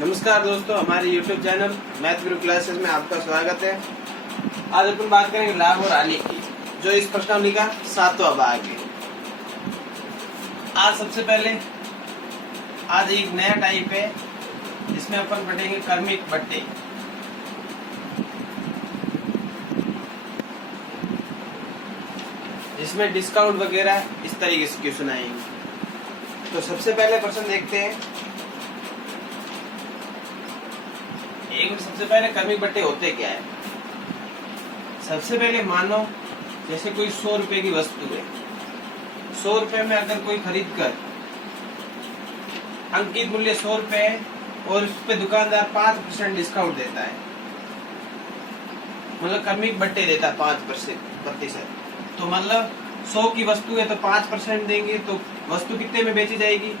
नमस्कार दोस्तों, हमारे YouTube चैनल मैथ गुरु क्लासेस में आपका स्वागत है। आज अपन बात करेंगे लाभ और हानि की, जो इस प्रश्नावली का 7वां भाग है। आज सबसे पहले आज एक नया टाइप है, जिसमें अपन पढ़ेंगे क्रमिक बट्टे। जिसमें डिस्काउंट वगैरह इस तरीके से क्वेश्चन आएंगे। तो सबसे पहले प्रश्न देखते हैं। सबसे पहले क्रमिक बट्टे होते क्या है। सबसे पहले मानो जैसे कोई 100 रुपए की वस्तु है, 100 रुपए में अगर कोई खरीद कर अंकित मूल्य 100 रुपए है और उस पे दुकानदार 5% डिस्काउंट देता है, मतलब क्रमिक बट्टे देता है 5%। तो मतलब 100 की वस्तु है तो 5% देंगे, तो वस्तु कितने में बेची जाएगी?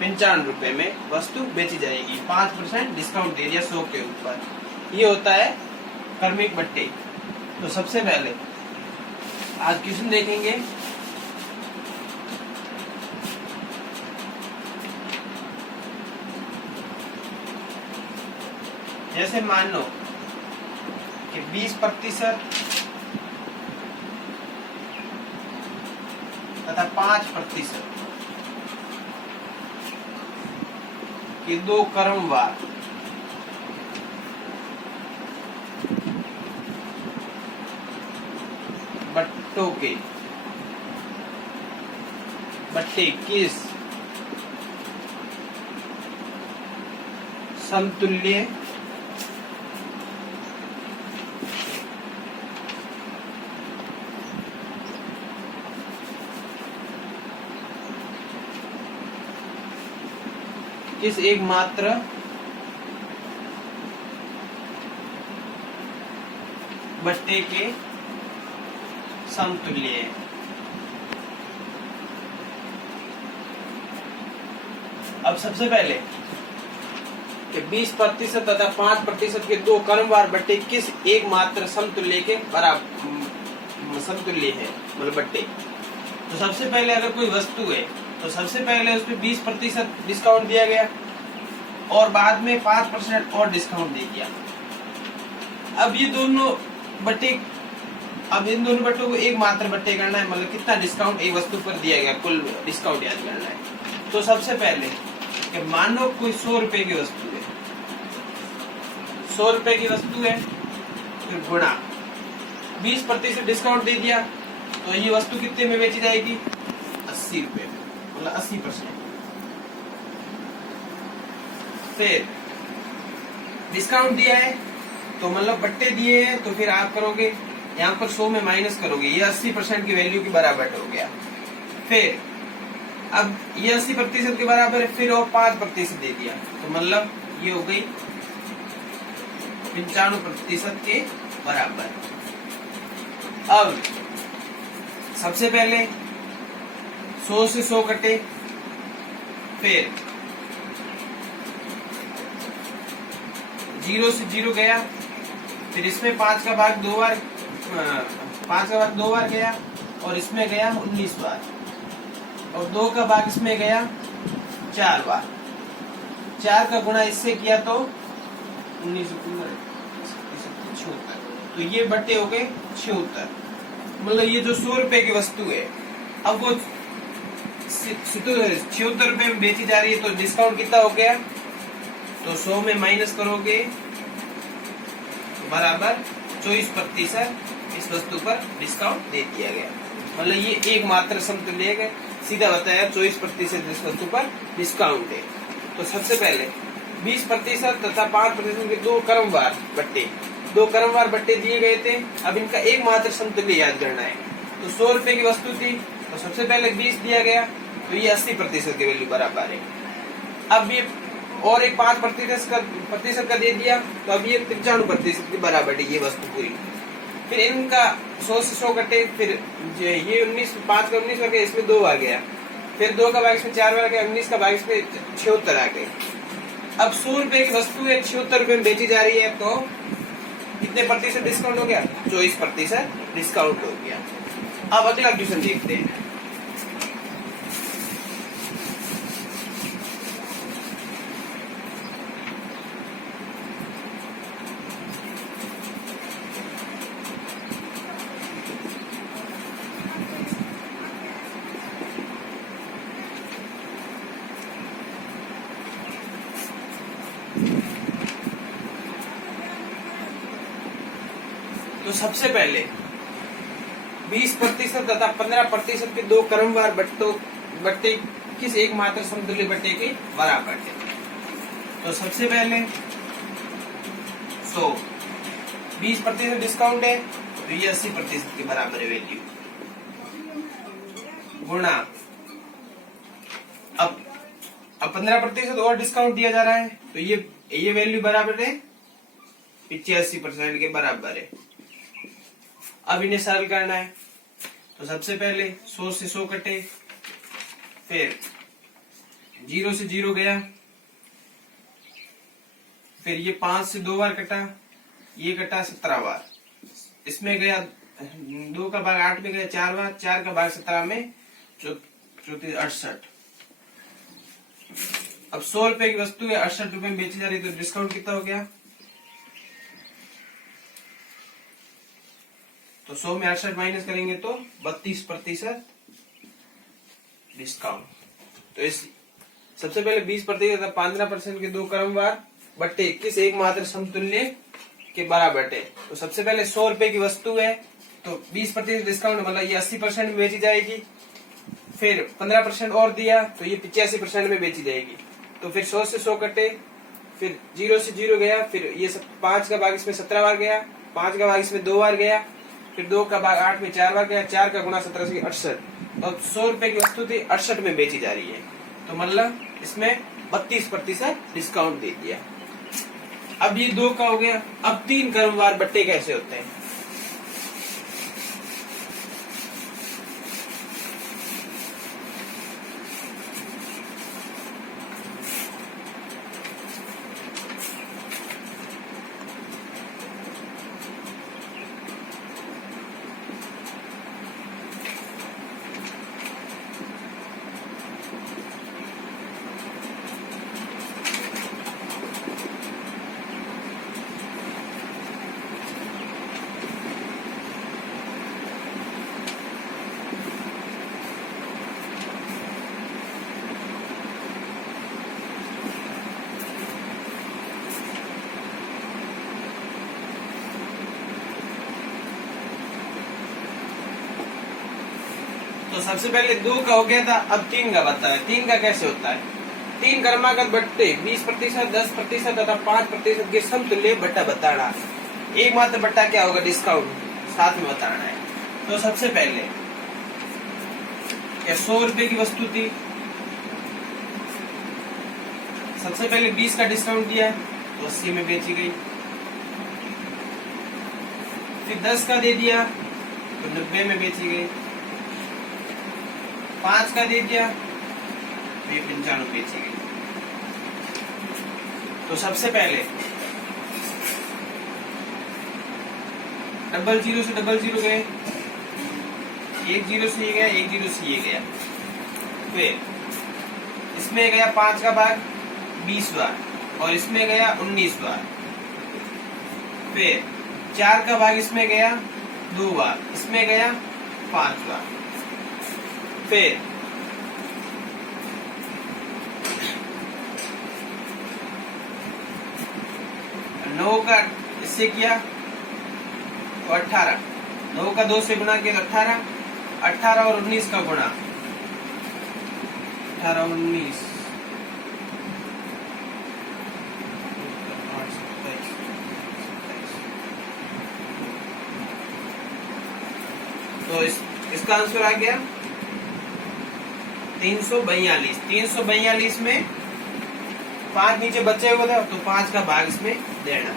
95 रुपए में वस्तु बेची जाएगी। 5% डिस्काउंट दे दिया 100 के ऊपर। ये होता है क्रमिक बट्टे। तो सबसे पहले आज क्वेश्चन देखेंगे। जैसे मान लो कि 20% तथा 5% कि दो क्रमवार बट्टों के बट्टे किस समतुल्य किस एकमात्र बट्टे के समतुल्य है। अब सबसे पहले कि 20% तथा 5% के दो क्रमवार बट्टे किस एकमात्र समतुल्य के बराबर समतुल्य है, मतलब बट्टे। तो सबसे पहले अगर कोई वस्तु है तो सबसे पहले उसमें 20% डिस्काउंट दिया गया और बाद में 5% और डिस्काउंट दे दिया। अब ये दोनों बट्टे, अब इन दोनों बट्टों को एक मात्र बट्टे करना है, मतलब कितना डिस्काउंट एक वस्तु पर दिया गया, कुल डिस्काउंट याद करना है। तो सबसे पहले कि मानो कोई 100 रुपए की वस्तु है, 100 रुपए की वस्तु है, फिर गुणा 20% डिस्काउंट दे दिया, तो ये वस्तु कितने में बेची जाएगी? 80 रुपए में, मतलब 80%। फिर डिस्काउंट दिया है तो मतलब बट्टे दिए हैं, तो फिर आप करोगे यहाँ पर 100 में माइनस करोगे, ये 80% की वैल्यू के बराबर हो गया। फिर अब ये 80% के बराबर है, फिर और 5% दे दिया, तो मतलब ये हो गई 95% के बराबर। अब सबसे पहले 100 से 100 कटे, फिर 0 से 0 गया, फिर इसमें 5 का भाग 2 बार, 5 का भाग 2 बार गया और इसमें गया 19 बार, और 2 का भाग इसमें गया 4 बार। 4 का गुणा इससे किया तो 19, तो ये बट्टे हो गए 76। मतलब ये जो 100 रुपए की वस्तु है, अब वो 76 रुपए में बेची जा रही है, तो डिस्काउंट कितना हो गया? तो 100 में माइनस करोगे बराबर 24% इस वस्तु पर डिस्काउंट दे दिया गया। मतलब ये एक मात्र समतुल्य है, सीधा बताया 24% इस वस्तु पर डिस्काउंट है। तो सबसे पहले 20% तथा 5% के दो क्रमवार बट्टे दिए गए थे। अब इनका एक मात्र समतुल्य याद करना है। तो 100 रुपए की वस्तु थी, तो सबसे पहले 20 दिया गया, तो ये 80% के वैल्यू बराबर है। अब ये और एक 5% का दे दिया, तो अब ये 95% के बराबर है ये वस्तु पूरी। फिर इनका 100 से 100 कटे, फिर ये 5 का 19 बार गया, इसमें 2 बार गया, फिर 2 का भाग इसमें 4 बार गया, 19 का भाग इसमें 76 आ गए। अब 100 रुपए की वस्तु है, 76 रुपए में बेची जा रही है, तो कितने प्रतिशत डिस्काउंट हो गया? 24% डिस्काउंट हो गया। अब अगला क्वेश्चन देखते हैं। तो सबसे पहले 20% तथा 15% के दो क्रमवार बट्टे किस एक मात्र समतुल्य बट्टे के बराबर है। तो सबसे पहले 20% डिस्काउंट है तो ये 80% के बराबर है वैल्यू, गुणा अब 15% और डिस्काउंट दिया जा रहा है तो ये वैल्यू बराबर है 85% के बराबर है। अब इन्हें सरल करना है तो सबसे पहले 100 से 100 कटे, फिर 0 से 0 गया, फिर ये 5 से 2 बार कटा, ये कटा 17 बार, इसमें गया 2 का भाग 8 में गया 4 बार, 4 का भाग 17 में 68। अब 100 रुपए की वस्तु है 68 रुपए में बेची जा रही तो डिस्काउंट कितना हो गया? तो 100 में 68 माइनस करेंगे तो 32% डिस्काउंट। तो इस सबसे पहले 20% तथा 15% के दो क्रमवार बट्टे किस एक मात्र समतुल्य के बराबर है। तो सबसे पहले 100 रुपए की वस्तु है तो 20% डिस्काउंट मतलब ये 80% में बेची जाएगी, फिर 15% और दिया तो ये 85% में बेची जाएगी। तो फिर 100 से 100 कटे, फिर 0 से 0 गया, फिर ये 5 का भाग इसमें 17 बार गया, 5 का भाग इसमें 2 बार गया, फिर 2 का भाग 8 में 4 बार गया, 4 का गुणा 17 से 68। और 100 रुपए की वस्तु थी 68 में बेची जा रही है तो मतलब इसमें 32% डिस्काउंट दे दिया। अब ये 2 का हो गया। अब 3 क्रमवार बट्टे कैसे होते हैं? तो सबसे पहले 2 का हो गया था, अब 3 का बता है। 3 का कैसे होता है? 3 क्रमागत बट्टे 20%, 10% तथा 5% के समतुल्य बट्टा बताना। एक मात्र बट्टा क्या होगा? डिस्काउंट साथ में बताना है। तो सबसे पहले 100 रुपए की वस्तु थी, सबसे पहले 20 का डिस्काउंट दिया तो 80 में बेची गई, फिर 10 का दे दिया तो 90 में बेची गई, 5 का दे दिया तो ये 95 बेची गई। तो सबसे पहले 00 से 00 गए, 10 से ये गया, 10 से ये गया, फिर इसमें गया 5 का भाग 20 बार और इसमें गया 19 बार, फिर 4 का भाग इसमें गया 2 बार, इसमें गया 5 बार, फिर 9 का इससे किया तो 18, 9 का 2 से गुणा किया तो 18, 18 और 19 का गुणा, 18 और 19 तो इसका आंसर आ गया 342। 342 में 5 नीचे बचे हुए था तो 5 का भाग इसमें देना।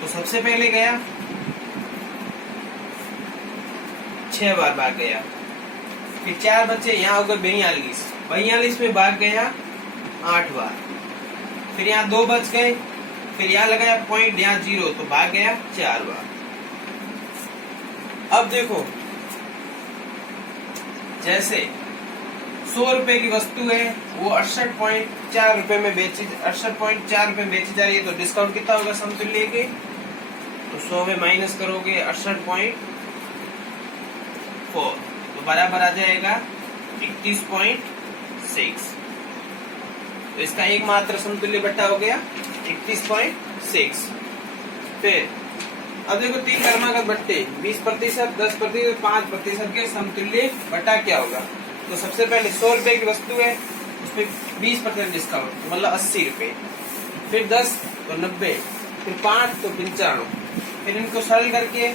तो सबसे पहले गया 6 बार भाग गया, फिर 4 बच्चे यहाँ हो गए 42, 42 में भाग गया 8 बार, फिर यहाँ 2 बच गए, फिर यहाँ लगाया पॉइंट यहाँ 0 तो भाग गया 4 बार। अब देखो जैसे 100 रुपए की वस्तु है वो 68.4 रुपए में बेची 68.4 रुपए में बेची जा रही है तो डिस्काउंट कितना होगा समतुल्य के? तो 100 में माइनस करोगे 68.4 तो बराबर आ जाएगा 31.6। तो इसका एक मात्र समतुल्य बट्टा हो गया 31.6। फिर अब देखो तीन क्रमागत बट्टे 20%, 10%, 5% के समतुल्य बट्टा क्या होगा। तो सबसे पहले 100 रुपए की वस्तु है, उसमें 20% डिस्काउंट मतलब 80 रुपए, फिर 10 तो 90, फिर 5 तो 95, फिर इनको सरल करके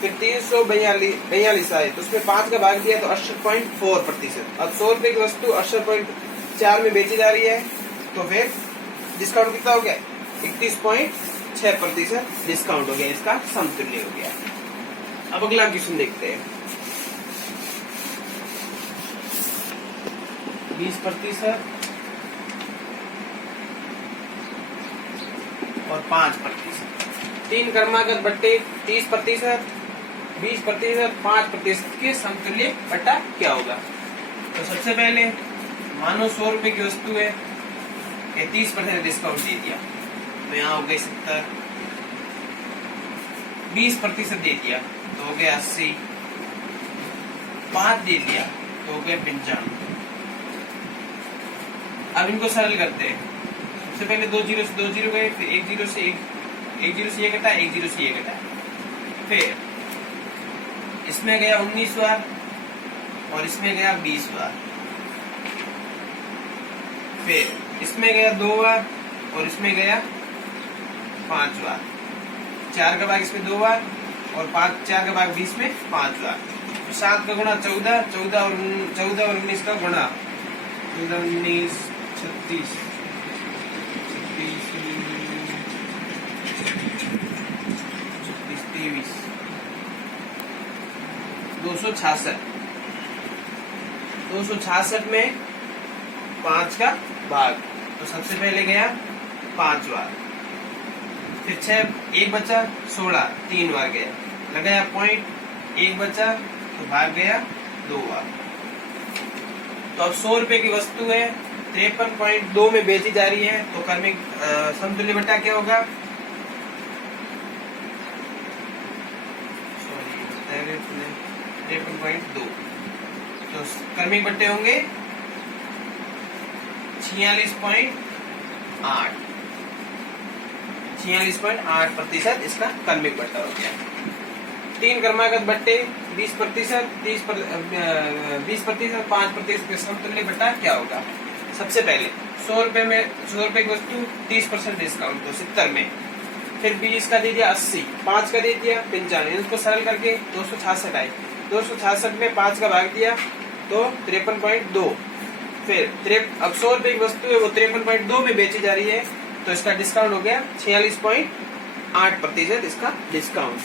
फिर 342 आए तो उसमें 5 का भाग दिया तो 68.4%। अब 100 रुपए की वस्तु 68.4 में बेची जा रही है, तो फिर डिस्काउंट कितना हो गया 31.6% डिस्काउंट हो गया, इसका समतुल्य हो गया। अब अगला क्वेश्चन देखते हैं। 20% और 5%। तीन क्रमागत बट्टे 30%, 20%, 5% के समतुल्य बट्टा क्या होगा। तो सबसे पहले मानो 100 रुपए की वस्तु है, 30% डिस्काउंट दे दिया तो यहाँ हो गए 70, 20% दे दिया तो हो गया 80, 5 दे दिया तो हो गया 95। अब इनको सरल करते हैं। सबसे पहले 2 जीरो से 2 जीरो गए, फिर 1 जीरो से ये घटा, 1 जीरो से ये घटा, फिर इसमें गया 19 बार और इसमें गया 20 बार, फिर इसमें गया 2 बार और इसमें गया 5 बार, 4 का भाग इसमें 2 बार और 4 का भाग 20 में 5 बार, 7 का गुणा 14, 14 और 19 का गुणा 19, 36, 23, 266 में 5 का भाग, तो सबसे पहले गया 5 बार, फिर 6 एक बचा 16 3 बार गया, लगाया पॉइंट, 1 बचा तो भाग गया 2 बार। तो अब 100 रुपए की वस्तु है, 53.2 में बेची जा रही है, तो क्रमिक समतुल्य बट्टा क्या होगा, 53.2, तो क्रमिक बट्टे होंगे 46.8% इसका क्रमिक बट्टा हो गया। तीन क्रमागत बट्टे 20%, 20%, 5% के समतुल्य बट्टा क्या होगा। सबसे पहले 100 रुपए की वस्तु 30% डिस्काउंट तो 70 में, फिर 20 का दे दिया 80, 5 का दे दिया 95, इसको सरल करके 266 आए, 266 में 5 का भाग दिया तो 53.2, फिर अब 100 रुपए की वस्तु है वो 53.2 में बेची जा रही है, तो इसका डिस्काउंट हो गया 46.8% इसका डिस्काउंट।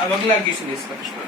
अब अगला क्वेश्चन इसका प्रश्न हो गया।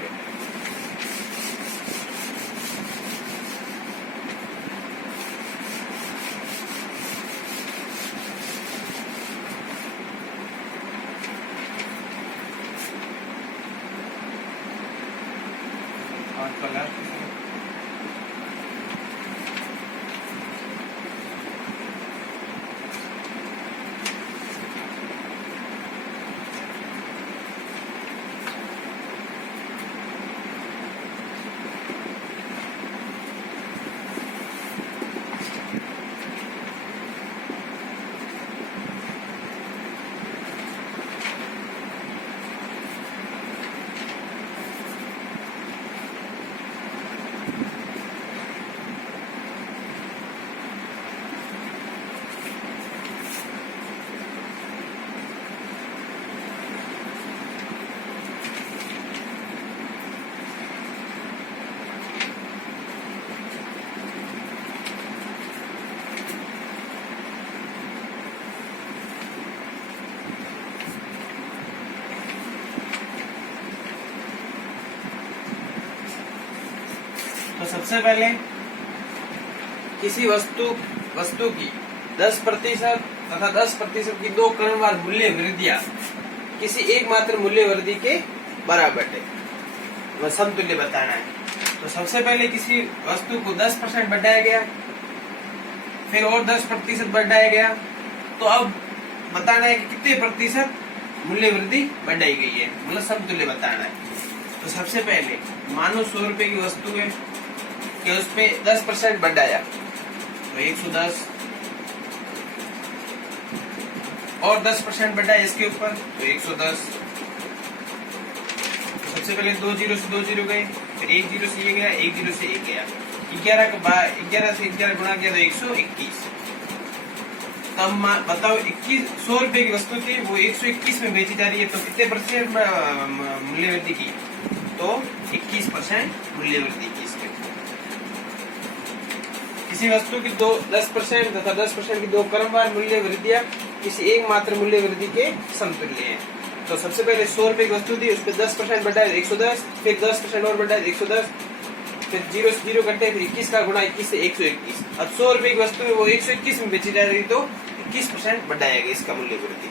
तो सबसे पहले किसी वस्तु की 10% तथा 10% की 2 क्रमवार मूल्य वृद्धियां किसी एकमात्र मूल्य वृद्धि के बराबर है, वह समतुल्य बताना है। तो सबसे पहले किसी वस्तु को 10% बढ़ाया गया, फिर और 10% बढ़ाया गया, तो अब बताना है कि कितने प्रतिशत मूल्य वृद्धि बढ़ाई गई है, मतलब समतुल्य बताना है। तो सबसे पहले मानो 100 रुपए की वस्तु है कि उस पे 10% बढ़ाया, तो 110 और 10% बढ़ा है इसके ऊपर तो 110। सबसे पहले 2 जीरो से 2 जीरो गए, फिर 1 जीरो से ये गया, 1 जीरो से 1 गया, 11 से 11 गुणा किया तो 121। तब बताओ 100 रुपए की वस्तु थी वो 121 में बेची जा रही है, तो कितने परसेंट मूल्य वृद्धि की? तो 21% मूल्य वृद्धि की इसमें। किसी वस्तु की 10% तथा 10% की दो क्रमवार मूल्य वृद्धियां किसी एक मात्र मूल्य वृद्धि के समतुल्य है। तो सबसे पहले 100 रुपए की वस्तु थी, उस पर 10% बढ़ा है 110, फिर 10% और बढ़ा है 110, फिर 0 से 0 करते हैं, फिर 21 का गुणा 21 से 121। अब 100 रुपए की वस्तु में वो 121 में बेची जा रही तो 21% बढ़ाएगा इसका मूल्य वृद्धि।